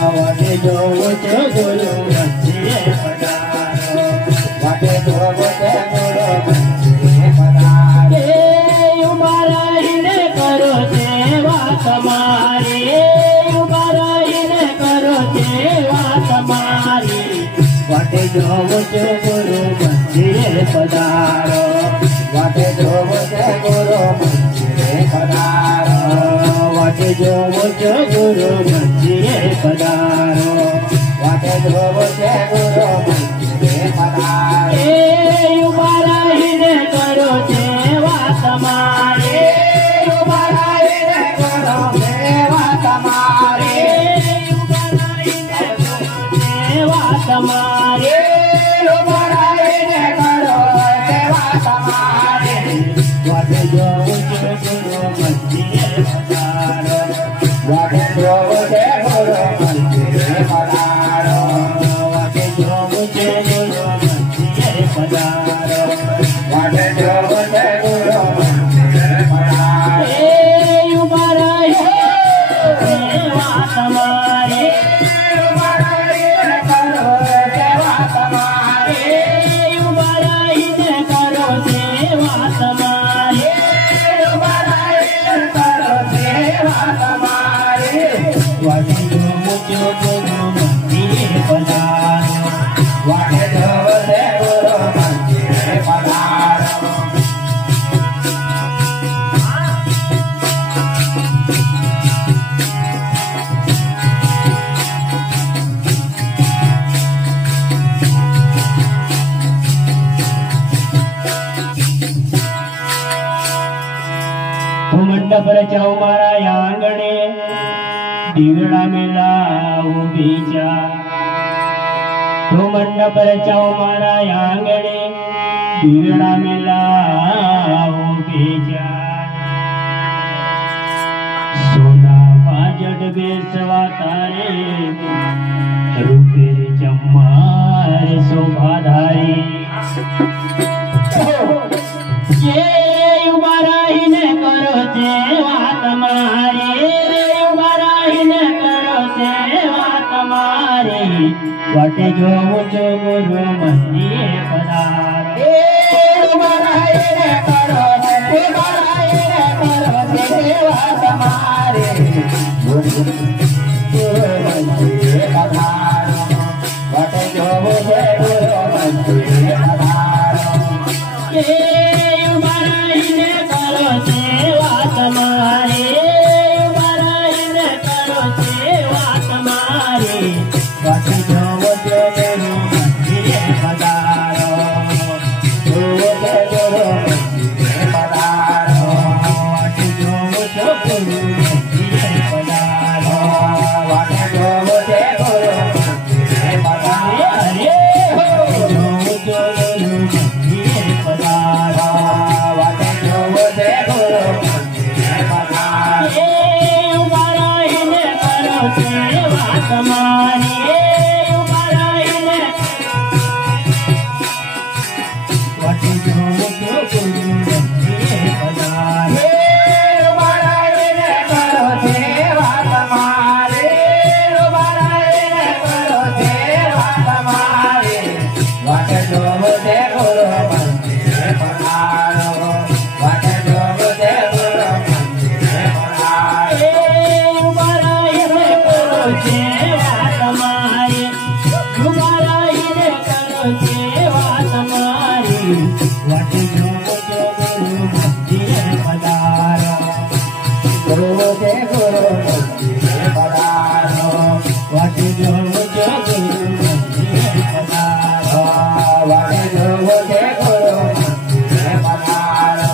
वाटे जोगो ते गुरु मंदिरे पधारो वाटे जोगो ते गुरु मंदिरे पधारो उभा रहीने करो सेवा तुम्हारी रहीने करो सेवा तुम्हारी वाटे जोगो ते गुरु मंदिरे पधारो वाटे जोगो ते गुरु मंदिरे पधारो वाटे जोगो ते गुरु मंदिरे पधारो वाटे जोगो ते गुरु मंदिरे पधारो उभा रहीने करो सेवा तुम्हारी उभा रहीने करो सेवा तुम्हारी उभा रहीने करो सेवा तुम्हारी उभा रहीने करो सेवा तुम्हारी वाटे जोगो ते गुरु मंदिरे पधारो वाटे जोगो ते गुरु मंदिरे पधारो वाटे जोगो ते गुरु मंदिरे पधारो वाटे जोगो ते गुरु मंदिरे पधारो उभा रहीने सेवा तुम्हारी उभा रहीने करो सेवा तुम्हारी उभा रहीने करो सेवा तुम्हारी उभा रहीने करो सेवा तुम्हारी वाटे जोगो ते गुरु मंदिरे पधारो वाटे जोगो ते गुरु मंदिरे पधारो मंडप रचाओ मारा आंगणे दिवड़ा मेला बीजा तो मंडप रचाओ मारा आंगणे दिवड़ा मेला बीजा सोना पाजट बेसवा तारे रूपे चम्मार शोभाधारी उभा रहीने करो सेवा तुम्हारी उभा रहीने करो सेवा तुम्हारी वाटे जोगो ते गुरु मंदिरे पधारो उभा रहीने करो सेवा तुम्हारी गुरु मंदिरे पधारो वाटे जोगो ते गुरु मंदिरे पधारो उभा रहीने करो सेवा तुम्हारी उभा रहीने करो सेवा तुम्हारी वाटे जोगो ते गुरु मंदिरे पधारो जोगो ते गुरु मंदिरे पधारो वाटे जोगो ते गुरु मंदिरे पधारो वाटे जोगो ते गुरु मंदिरे पधारो जोगो ते गुरु मंदिरे पधारो वाटे जोगो ते गुरु मंदिरे पधारो उभा रहीने करो सेवा तुम्हारी उभा रहीने वाटे जोगो ते गुरु मंदिरे पधारो उभा रहीने करो सेवा तुम्हारी उभा रहीने करो सेवा तुम्हारी वाटे जोगो ते गुरु मंदिरे पधारो वाटे जोगो ते गुरु मंदिरे पधारो उभा रहीने करो सेवा तुम्हारी उभा रहीने करो सेवा तुम्हारी वाटे जोगो ते गुरु मंदिरे पधारो जोगो ते गुरु मंदिरे पधारो वाटे जोगो ते गुरु मंदिरे पधारो वाटे जोगो ते गुरु मंदिरे पधारो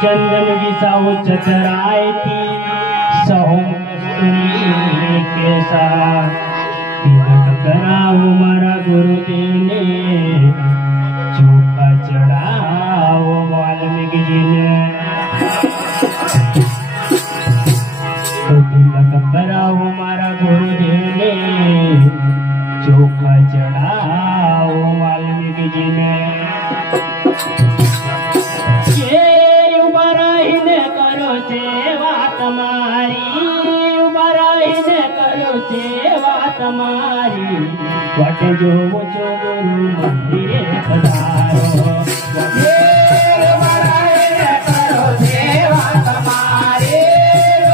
चंदन विसाऊ चतराय थी તમારી ઉભા રહીને કરો સેવા તમારી વાટે જોવો છો ગુરુ મંદિરે પધારો ઉભા રહીને કરો સેવા તમારી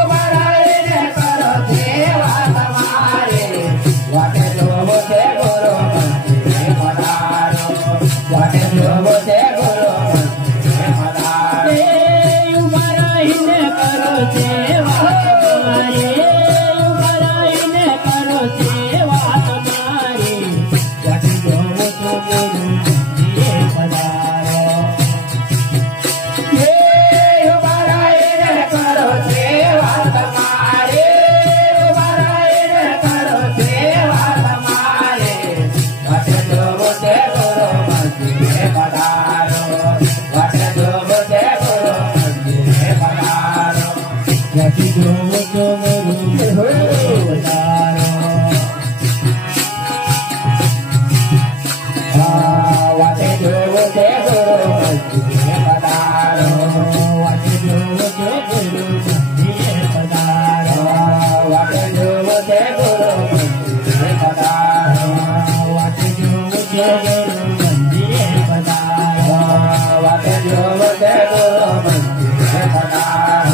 ઉભા રહીને કરો સેવા તમારી વાટે જોવો છે ગુરુ મંદિરે પધારો વાટે જોવો છે ગુરુ મંદિરે પધારો ઉભા રહીને કરો સેવા તમારી ઉભા રહીને કરો સેવા તમારી વાટે જોવો છો ગુરુ મંદિરે પધારો ઉભા રહીને કરો સેવા તમારી ઉભા રહીને કરો સેવા તમારી વાટે જોવો છે ગુરુ મંદિરે પધારો વાટે જોવો છે ગુરુ મંદિરે પધારો વાટે જોવો છો ગુરુ મંદિરે પધારો વાટે જોવો છે ગુરુ મંદિરે પધારો વાટે જોવો છે ગુરુ મંદિરે પધારો વાટે જોવો છે ગુરુ મંદિરે પધારો વાટે જોવો છે ગુરુ મંદિરે પધારો વાટે જોવો છે ગુરુ મંદિરે પધારો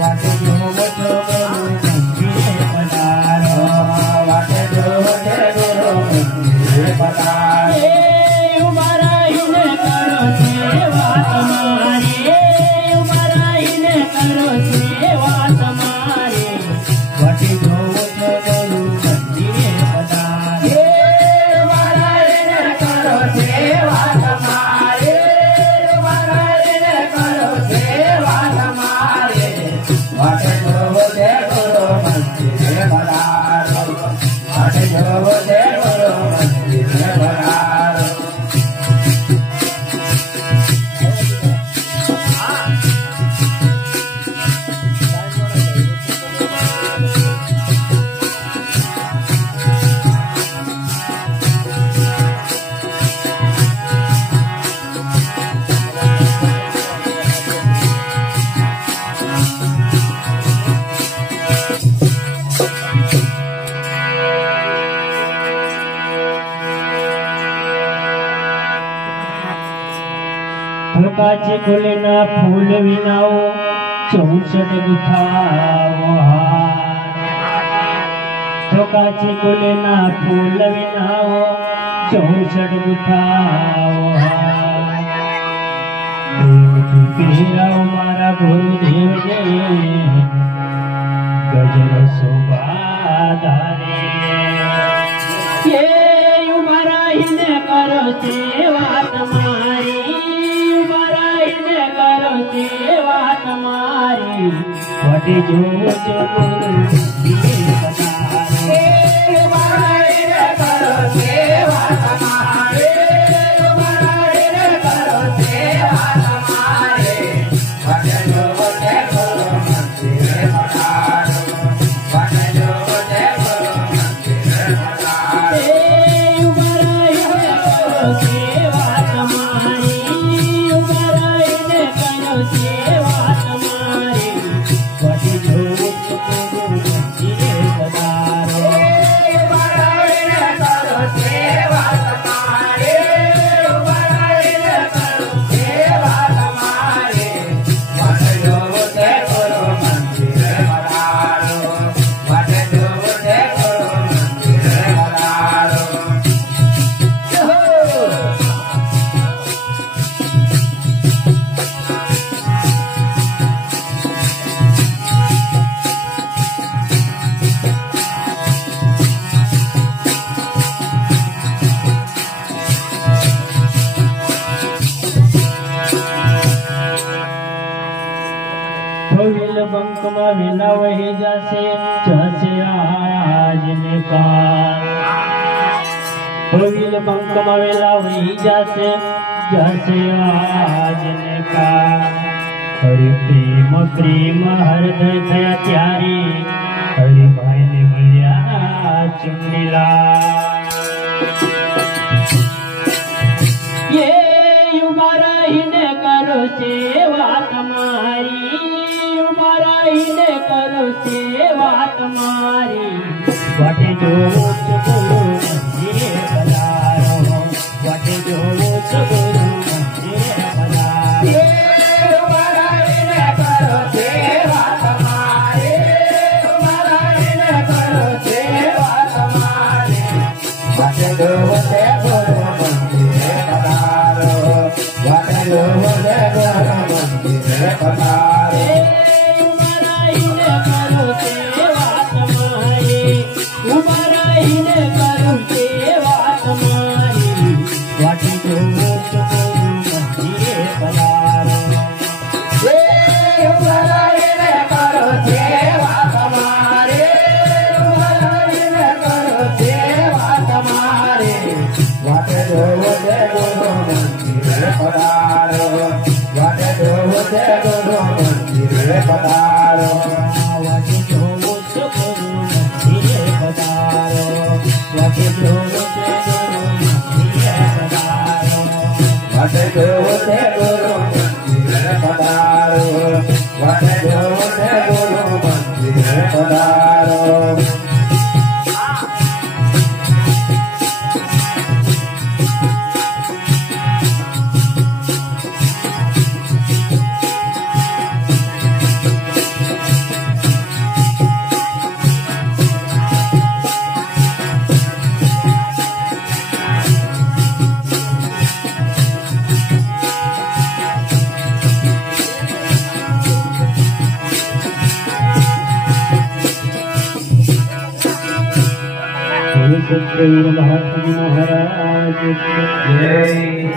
વાટે જોવો છો ગુરુ મંદિરે પધારો વાટે જોવો છે ગુરુ મંદિરે પધારો ઉભા રહીને કરો સેવા તમારી ઉભા રહીને કરો સેવા તમારી વાટે જોવો છો ગુરુ મંદિરે પધારો ઉભા રહીને કરો સેવા તમારી ઉભા રહીને કરો સેવા તમારી વાટે જોવો છે ગુરુ મંદિરે પધારો વાટે જોવો છે ગુરુ મંદિરે પધારો फुलकाचे फुलेना फूल विनाओ 64 गुथाओ फुलकाचे फुलेना फूल विनाओ 64 गुथाओ देव मारा गुरुदेव जे गजर शोभाधारे ये उभा रहीने करो सेवा तुम्हारी उभा रहीने करो सेवा तुम्हारी वाटे जोवो છો ગુરુ મંદિરે પધારો ઉભા રહીને કરો સેવા તમારી ઉભા રહીને કરો સેવા તમારી વાટે જોવો છે ગુરુ મંદિરે પધારો વાટે જોવો છે ગુરુ મંદિરે પધારો ઉભા રહીને કરો સેવા તમારી ઉભા રહીને કરો સેવા તમારી વાટે જોવો છો ગુરુ મંદિરે પધારો ઉભા રહીને કરો સેવા તમારી ઉભા રહીને કરો સેવા તમારી વાટે જોવો છે ગુરુ મંદિરે પધારો વાટે જોવો છે ગુરુ મંદિરે પધારો भविल बंक में वेला वही जासे जैसे आज ने काल भविल बंक में वेला वही जासे जैसे आज ने काल हरि प्रेम प्रेम हृदय थया त्यारे हरि भाई ने मल्या चुंडीला ये उभा रहीने करो सेवा तुम्हारी उभा रहीने करो सेवा तुम्हारी वाटे जो गुरु मंदिरे पधारो वाटे जो गुरु मंदिरे पधारो तुम्हारा इन्हें करो सेवा तुम्हारी तुम्हारा इन्हें करो सेवा तुम्हारी वाटे जो गुरु मंदिरे पधारो वाटे जो गुरु मंदिरे पधारो सत्यवीर महात्मा महाराज की जय।